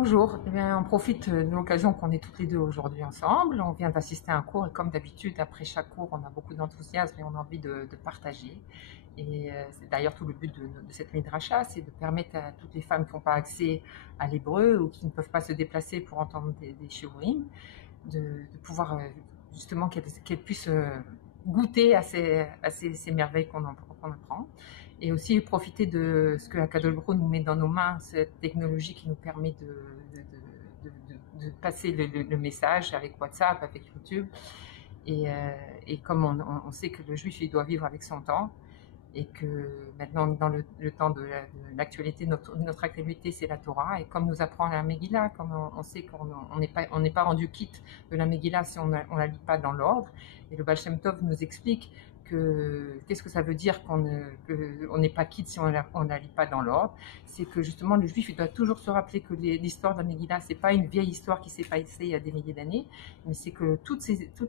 Bonjour, eh bien, on profite de l'occasion qu'on est toutes les deux aujourd'hui ensemble. On vient d'assister à un cours et comme d'habitude, après chaque cours, on a beaucoup d'enthousiasme et on a envie de partager. Et c'est d'ailleurs tout le but de cette midrasha, c'est de permettre à toutes les femmes qui n'ont pas accès à l'hébreu ou qui ne peuvent pas se déplacer pour entendre des shiurim, de pouvoir justement qu'elles puissent goûter à ces merveilles qu'on apprend. Et aussi profiter de ce que Akadosh Baruch Hu nous met dans nos mains, cette technologie qui nous permet de passer le message avec WhatsApp, avec YouTube. Et comme on sait que le juif il doit vivre avec son temps, et que maintenant dans le temps de l'actualité, notre actualité c'est la Torah, et comme nous apprend la Megillah, comme on sait qu'on n'est pas rendu quitte de la Megillah si on la lit pas dans l'ordre, et le Baal Shem Tov nous explique qu'est-ce que ça veut dire qu'on n'est pas quitte si on la lit pas dans l'ordre. C'est que justement le juif il doit toujours se rappeler que l'histoire de la Megillah c'est pas une vieille histoire qui s'est passée il y a des milliers d'années, mais c'est que toute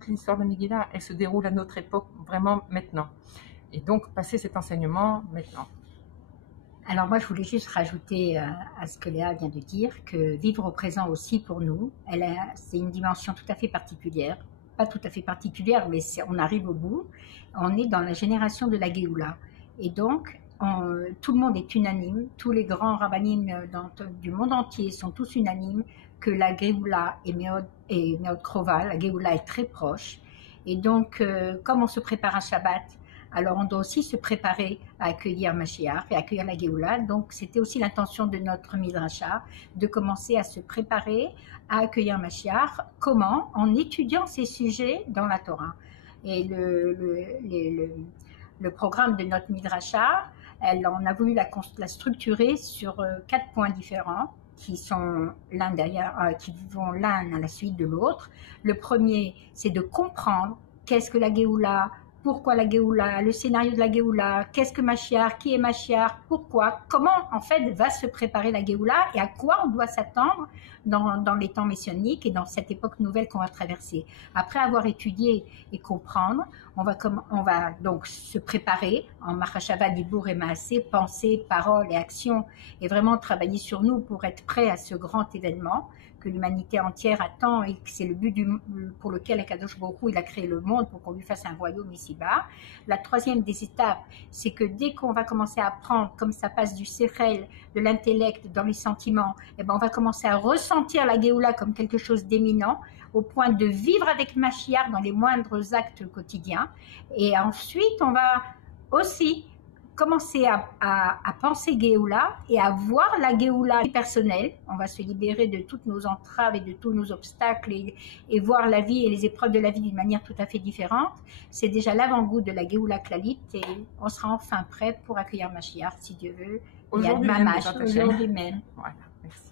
l'histoire de la Megillah elle se déroule à notre époque vraiment maintenant. Et donc, passer cet enseignement maintenant. Alors moi, je voulais juste rajouter à ce que Léa vient de dire, que vivre au présent aussi pour nous, c'est une dimension tout à fait particulière. Pas tout à fait particulière, mais on arrive au bout. On est dans la génération de la Géoula. Et donc, tout le monde est unanime, tous les grands rabbinim du monde entier sont tous unanimes que la Géoula est Meod Krova, la Géoula est très proche. Et donc, comme on se prépare à Shabbat, alors on doit aussi se préparer à accueillir Mashiach et accueillir la Géoula. Donc c'était aussi l'intention de notre Midrasha, de commencer à se préparer à accueillir Mashiach. Comment? En étudiant ces sujets dans la Torah. Et le programme de notre Midrasha, on a voulu la structurer sur 4 points différents qui sont qui vont l'un à la suite de l'autre. Le premier, c'est de comprendre qu'est-ce que la Géoula, pourquoi la Géoula, le scénario de la Géoula, qu'est-ce que Mashiach, qui est Mashiach, pourquoi, comment en fait va se préparer la Géoula et à quoi on doit s'attendre dans les temps messianiques et dans cette époque nouvelle qu'on va traverser. Après avoir étudié et comprendre, on va donc se préparer en Machashava, Dibour et Maasé, pensée, parole et action, et vraiment travailler sur nous pour être prêts à ce grand événement que l'humanité entière attend et que c'est le but pour lequel Akadosh Baruch Hu il a créé le monde, pour qu'on lui fasse un royaume ici-bas. La troisième des étapes, c'est que dès qu'on va commencer à apprendre, comme ça passe du sechel, de l'intellect, dans les sentiments, et ben on va commencer à ressentir la Géoula comme quelque chose d'éminent, au point de vivre avec Mashiach dans les moindres actes quotidiens. Et ensuite, on va aussi commencer à penser Géoula et à voir la Géoula personnelle. On va se libérer de toutes nos entraves et de tous nos obstacles et voir la vie et les épreuves de la vie d'une manière tout à fait différente. C'est déjà l'avant-goût de la Géoula Klalit et on sera enfin prêt pour accueillir Mashiach, si Dieu veut. Aujourd'hui même. Aujourd'hui même. Voilà, merci.